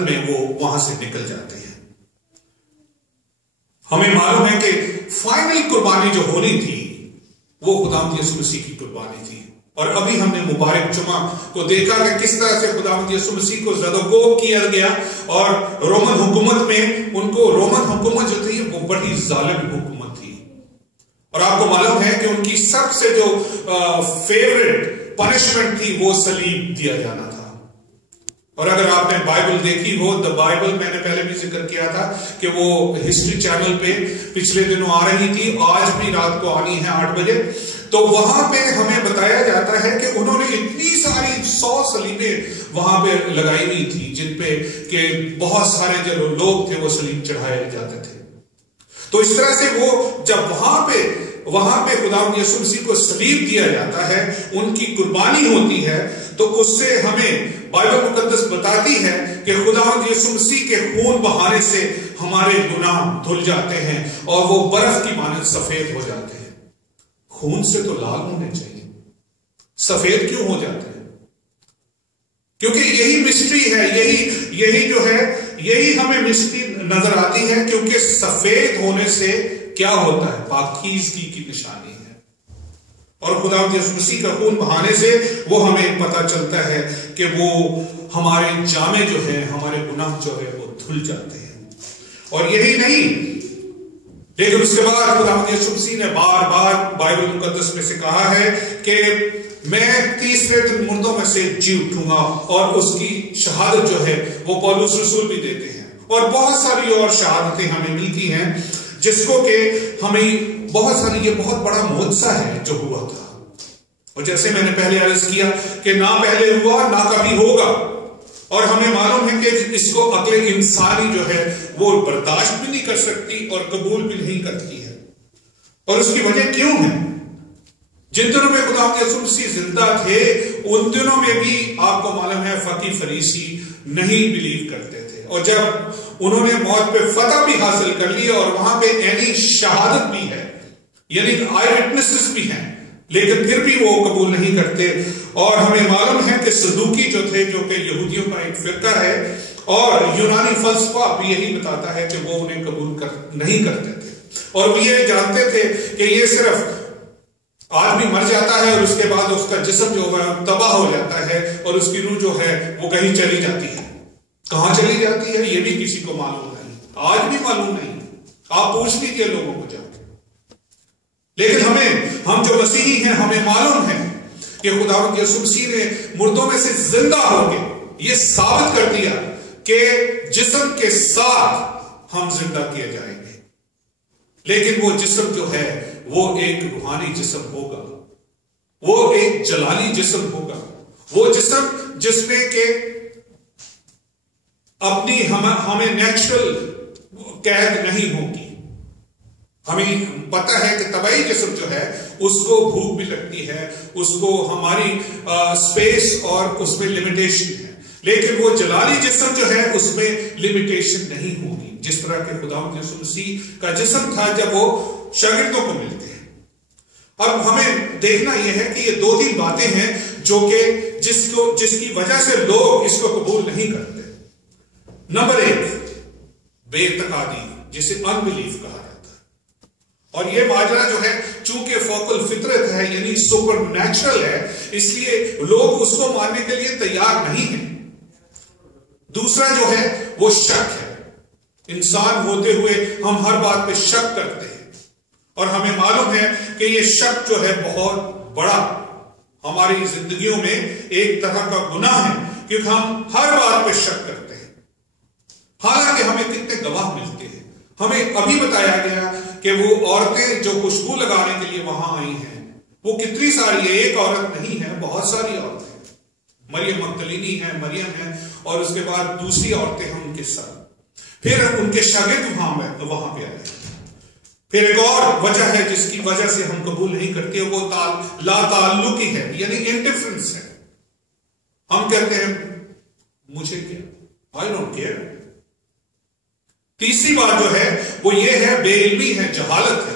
میں وہ وہاں سے نکل جاتے ہیں۔ ہمیں معلوم ہے کہ فائنل قربانی جو ہونی تھی وہ خداوند یسوع مسیح کی قربانی تھی، اور ابھی ہم نے مبارک جمعہ کو دیکھا کہ کس طرح سے خداوند یسوع مسیح کو زد و کوب کیا گیا، اور رومن حکومت میں ان کو، رومن حکومت جو تھی وہ بڑی ظالم حکومت تھی، اور آپ کو معلوم ہے کہ ان کی سب سے جو فیورٹ پنشمنٹ تھی وہ صلیب دیا جانا تھا۔ اور اگر آپ نے بائبل دیکھی ہو، دا بائبل میں نے پہلے بھی ذکر کیا تھا کہ وہ ہسٹری چینل پہ پچھلے دنوں آ رہی تھی، آج بھی رات کو آنی ہے 8 بجے، تو وہاں پہ ہمیں بتایا جاتا ہے کہ انہوں نے اتنی ساری 100 صلیبیں وہاں پہ لگائی ہوئی تھی جن پہ کہ بہت سارے جو لوگ تھے وہ صلیب چڑھائے جاتے تھے۔ تو اس طرح سے وہ جب وہاں پہ خداوند یسوع مسیح کو صلیب دیا جاتا ہے، ان کی قربانی ہوتی ہے، تو اس سے ہمیں بائبل مقدس بتاتی ہے کہ خداوند یسوع مسیح کے خون بہانے سے ہمارے گناہ دھل جاتے ہیں اور وہ برف کی مانند سفید ہو جاتے ہیں۔ خون سے تو لال ہونے چاہیے، سفید کیوں ہو جاتے ہیں؟ کیونکہ یہی مسٹری ہے، یہی جو ہے، یہی ہمیں مسٹری نظر آتی ہے، کیونکہ سفید ہونے سے کیا ہوتا ہے؟ پاکیزگی کی نشانی ہے، اور خداوند یسوع مسیح کا خون بہانے سے وہ ہمیں پتہ چلتا ہے کہ وہ ہمارے جامے جو ہیں، ہمارے گناہ جو ہے وہ دھل جاتے ہیں۔ اور یہی نہیں، لیکن اس کے بعد خداوند یسوع مسیح نے بار بار بائبل مقدس میں سے کہا ہے کہ میں تیسرے دن مردوں میں سے جی اٹھوں گا، اور اس کی شہادت جو ہے وہ پولس رسول بھی دیتے ہیں، اور بہت ساری اور شہادتیں ہمیں ملتی ہیں جس کو کہ ہمیں بہت ساری، یہ بہت بڑا معجزہ ہے جو ہوا تھا، اور جیسے میں نے پہلے عرض کیا کہ نہ پہلے ہوا نہ کبھی ہوگا، اور ہمیں معلوم ہے کہ اس کو عقل انسانی جو ہے وہ برداشت بھی نہیں کر سکتی اور قبول بھی نہیں کرتی ہے۔ اور اس کی وجہ کیوں ہے؟ جن دنوں میں خداوند یسوع مسیح زندہ تھے ان دنوں میں بھی آپ کو معلوم ہے فقی فریسی نہیں بلیو کرتے تھے، اور جب انہوں نے موت پہ فتح بھی حاصل کر لی اور وہاں پہ عینی شہادت بھی ہے، یعنی آئی وٹنسز بھی ہیں، لیکن پھر بھی وہ قبول نہیں کرتے۔ اور ہمیں معلوم ہے کہ صدوقی جو تھے، جو کہ یہودیوں کا ایک فرقہ ہے، اور یونانی فلسفہ بھی یہی بتاتا ہے کہ وہ انہیں قبول نہیں کرتے تھے، اور وہ یہ جانتے تھے کہ یہ صرف آدمی مر جاتا ہے اور اس کے بعد اس کا جسم جو ہے تباہ ہو جاتا ہے، اور اس کی روح جو ہے وہ کہیں چلی جاتی ہے۔ کہاں چلی جاتی ہے یہ بھی کسی کو معلوم نہیں، آج بھی معلوم نہیں، آپ پوچھ لیجیے لوگوں کو جا کے۔ لیکن ہم جو مسیحی ہیں ہمیں معلوم ہے کہ خداوند یسوع مسیح نے مردوں میں سے زندہ ہو کے یہ ثابت کر دیا کہ جسم کے ساتھ ہم زندہ کیے جائیں گے، لیکن وہ جسم جو ہے وہ ایک روحانی جسم ہوگا، وہ ایک جلالی جسم ہوگا، وہ جسم جس میں کہ اپنی ہمیں نیچرل قید نہیں ہوگی۔ ہمیں پتہ ہے کہ طبعی جسم جو ہے اس کو بھوک بھی لگتی ہے، اس کو ہماری سپیس اور اس میں لمیٹیشن ہے، لیکن وہ جلالی جسم جو ہے اس میں لمیٹیشن نہیں ہوگی، جس طرح کہ خداوند یسوع مسیح کا جسم تھا جب وہ شاگردوں کو ملتے ہیں۔ اب ہمیں دیکھنا یہ ہے کہ یہ 2-3 باتیں ہیں جو کہ جس کی وجہ سے لوگ اس کو قبول نہیں کرتے۔ نمبر 1، بے اعتقادی، جسے انبلیف کہا جاتا ہے، اور یہ ماجرا جو ہے چونکہ فوق الفطرت ہے، یعنی سپر نیچرل ہے، اس لیے لوگ اس کو ماننے کے لیے تیار نہیں ہیں۔ دوسرا جو ہے وہ شک ہے، انسان ہوتے ہوئے ہم ہر بات پہ شک کرتے ہیں، اور ہمیں معلوم ہے کہ یہ شک جو ہے بہت بڑا ہماری زندگیوں میں ایک طرح کا گناہ ہے، کیونکہ ہم ہر بات پہ شک کرتے ہیں۔ حالانکہ ہمیں کتنے گواہ ملتے ہیں، ہمیں ابھی بتایا گیا کہ وہ عورتیں جو خوشبو لگانے کے لیے وہاں آئی ہیں وہ کتنی ساری ہے، ایک عورت نہیں ہے، بہت ساری عورتیں ہیں، مریم مگدلینی ہے، مریم ہے، اور اس کے بعد دوسری عورتیں ہیں ان کے ساتھ، پھر ان کے شاگرد وہاں پہ آئے۔ پھر ایک اور وجہ ہے جس کی وجہ سے ہم قبول نہیں کرتے، وہ لا تعلقی ہے، یعنی انڈیفرنس ہے۔ ہم کہتے ہیں مجھے کیا، I don't care۔ تیسری بات جو ہے وہ یہ ہے بے علمی ہے، جہالت ہے،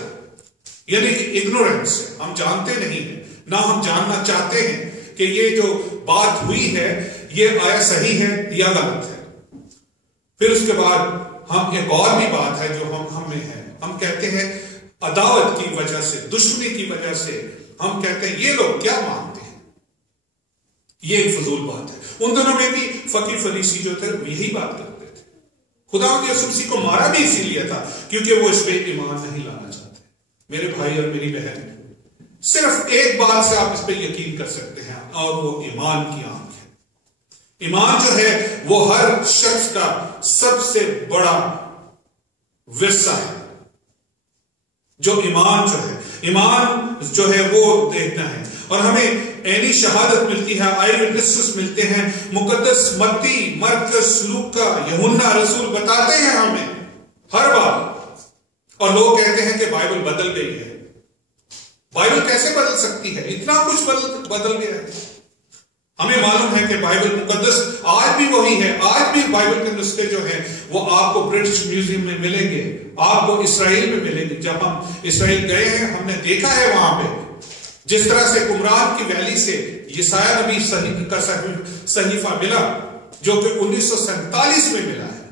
یعنی کہ اگنورنس ہے، ہم جانتے نہیں ہیں، نہ ہم جاننا چاہتے ہیں کہ یہ جو بات ہوئی ہے یہ آیا صحیح ہے یا غلط ہے۔ پھر اس کے بعد ہم ایک اور بھی بات ہے جو ہم میں ہے، ہم کہتے ہیں عداوت کی وجہ سے، دشمنی کی وجہ سے ہم کہتے ہیں یہ لوگ کیا مانتے ہیں، یہ ایک فضول بات ہے۔ ان دنوں میں بھی فقی فریسی جو تھے یہی بات کرتے تھے۔ خداوند یسوع مسیح کو مارا بھی اسی لیے تھا کیونکہ وہ اس پہ ایمان نہیں لانا چاہتے۔ میرے بھائی اور میری بہن، صرف ایک بات سے آپ اس پہ یقین کر سکتے ہیں، اور وہ ایمان کی آنکھ ہے۔ ایمان جو ہے وہ ہر شخص کا سب سے بڑا ورثہ ہے۔ جو ایمان جو ہے وہ دیکھنا ہے، اور ہمیں عینی شہادت ملتی ہے، آئی وٹنسز ملتے ہیں، مقدس متی، مرکز، لوکا، یوحنا رسول بتاتے ہیں ہمیں ہر بار۔ اور لوگ کہتے ہیں کہ بائبل بدل گئی ہے۔ بائبل کیسے بدل سکتی ہے؟ اتنا کچھ بدل گیا ہے۔ ہمیں معلوم ہے کہ بائبل مقدس آج بھی وہی ہے۔ آج بھی بائبل کے نسخے جو ہیں وہ آپ کو برٹش میوزیم میں ملیں گے، آپ کو اسرائیل میں ملیں گے۔ جب ہم اسرائیل گئے ہیں ہم نے دیکھا ہے وہاں پہ جس طرح سے قمران کی ویلی سے یسایہ نبی کا صحیفہ ملا جو کہ 1947 میں ملا ہے،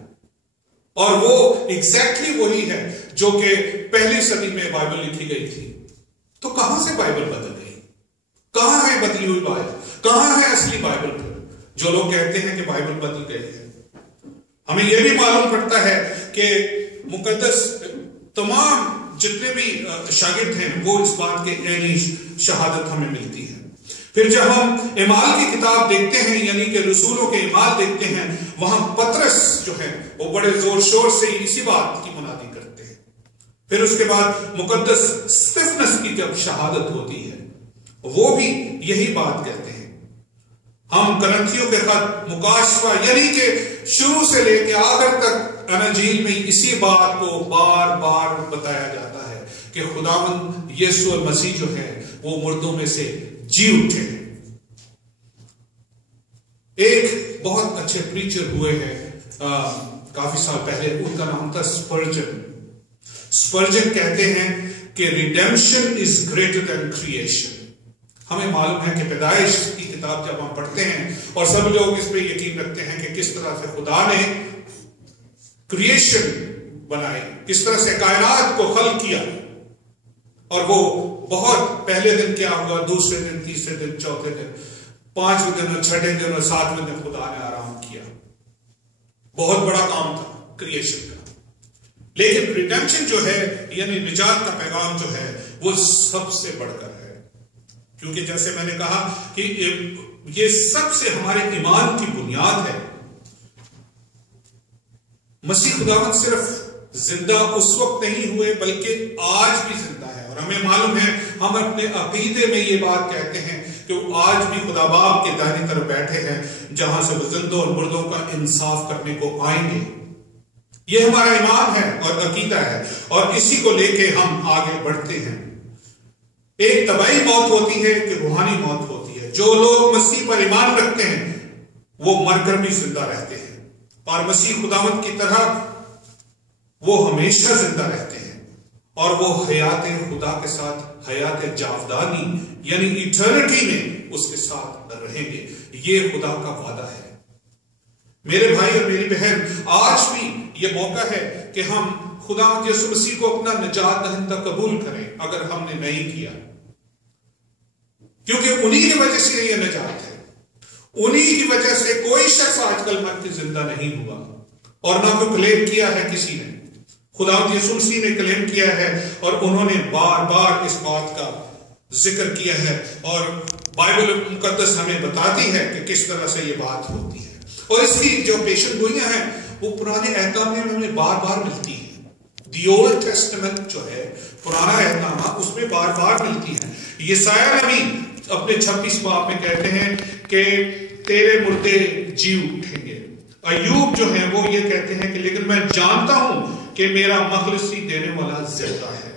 اور وہ ایگزیکٹلی وہی ہے جو کہ پہلی صدی میں بائبل لکھی گئی تھی۔ تو کہاں سے بائبل بدل گئی؟ کہاں ہے بدلی ہوئی بائبل؟ کہاں ہے اصلی بائبل؟ جو لوگ کہتے ہیں کہ بائبل بدل گئی ہے، ہمیں یہ بھی معلوم پڑتا ہے کہ مقدس تمام جتنے بھی شاگرد ہیں وہ اس بات کے عینی شہادت ہمیں ملتی ہے۔ پھر جب ہم اعمال کی کتاب دیکھتے ہیں، یعنی کہ رسولوں کے اعمال دیکھتے ہیں، وہاں پطرس جو ہے وہ بڑے زور شور سے اسی بات کی منادی کرتے ہیں۔ پھر اس کے بعد مقدس اسطفنس کی جب شہادت ہوتی ہے وہ بھی یہی بات کہتے ہیں۔ ہم کرنتھیوں کے خط مکاشفہ یعنی کہ شروع سے لے کے آخر تک اناجیل میں اسی بات کو بار بار بتایا جاتا ہے کہ خداوند یسوع المسیح جو ہے وہ مردوں میں سے جی اٹھے۔ ایک بہت اچھے پریچر ہوئے ہیں کافی سال پہلے، ان کا نام تھا سپرجن۔ سپرجن کہتے ہیں کہ redemption is greater than creation. ہمیں معلوم ہے کہ پیدائش کی کتاب جب ہم پڑھتے ہیں اور سب لوگ اس پہ یقین رکھتے ہیں کہ کس طرح سے خدا نے کریشن بنائی، کس طرح سے کائنات کو خلق کیا، اور وہ بہت پہلے دن کیا ہوا، دوسرے دن، تیسرے دن، چوتھے دن، پانچویں دن اور چھٹے دن اور ساتویں دن خدا نے آرام کیا۔ بہت بڑا کام تھا کریشن کا۔ لیکن ریڈیمشن جو ہے یعنی نجات کا پیغام جو ہے وہ سب سے بڑھ کر ہے، کیونکہ جیسے میں نے کہا کہ یہ سب سے ہمارے ایمان کی بنیاد ہے۔ مسیح خداوند صرف زندہ اس وقت نہیں ہوئے بلکہ آج بھی زندہ ہے، اور ہمیں معلوم ہے، ہم اپنے عقیدے میں یہ بات کہتے ہیں کہ وہ آج بھی خدا باپ کے دائیں طرف بیٹھے ہیں جہاں سے وہ زندوں اور مردوں کا انصاف کرنے کو آئیں گے۔ یہ ہمارا ایمان ہے اور عقیدہ ہے، اور اسی کو لے کے ہم آگے بڑھتے ہیں۔ ایک طبعی موت ہوتی ہے کہ روحانی موت ہوتی ہے۔ جو لوگ مسیح پر ایمان رکھتے ہیں وہ مر کر بھی زندہ رہتے ہیں، اور مسیح خداوند کی طرح وہ ہمیشہ زندہ رہتے ہیں، اور وہ حیات خدا کے ساتھ حیات جاودانی یعنی ایٹرنٹی میں اس کے ساتھ رہیں گے۔ یہ خدا کا وعدہ ہے۔ میرے بھائی اور میری بہن، آج بھی یہ موقع ہے کہ ہم خدا یسوع مسیح کو اپنا نجات دہندہ قبول کریں اگر ہم نے نہیں کیا، کیونکہ انہی کی وجہ سے یہ نجات ہے۔ انہی کی وجہ سے کوئی شخص آج کل مر کے زندہ نہیں ہوا، اور نہ کوئی کلیم کیا ہے کسی نے۔ خدا یسوع مسیح نے کلیم کیا ہے، اور انہوں نے بار بار اس بات کا ذکر کیا ہے، اور بائبل مقدس ہمیں بتاتی ہے کہ کس طرح سے یہ بات ہوتی ہے، اور اس کی جو پیشن گوئیاں ہیں وہ پرانے عہد نامے میں ہمیں بار بار ملتی ہیں۔ دی اولڈ ٹیسٹمنٹ جو ہے پرانا عہد نامہ، اس میں بار بار ملتی ہے۔ یسایہ نبی اپنے 26 باب میں کہتے ہیں کہ تیرے مردے جی اٹھیں گے۔ ایوب جو ہے وہ یہ کہتے ہیں کہ لیکن میں جانتا ہوں کہ میرا مخلصی دینے والا زندہ ہے۔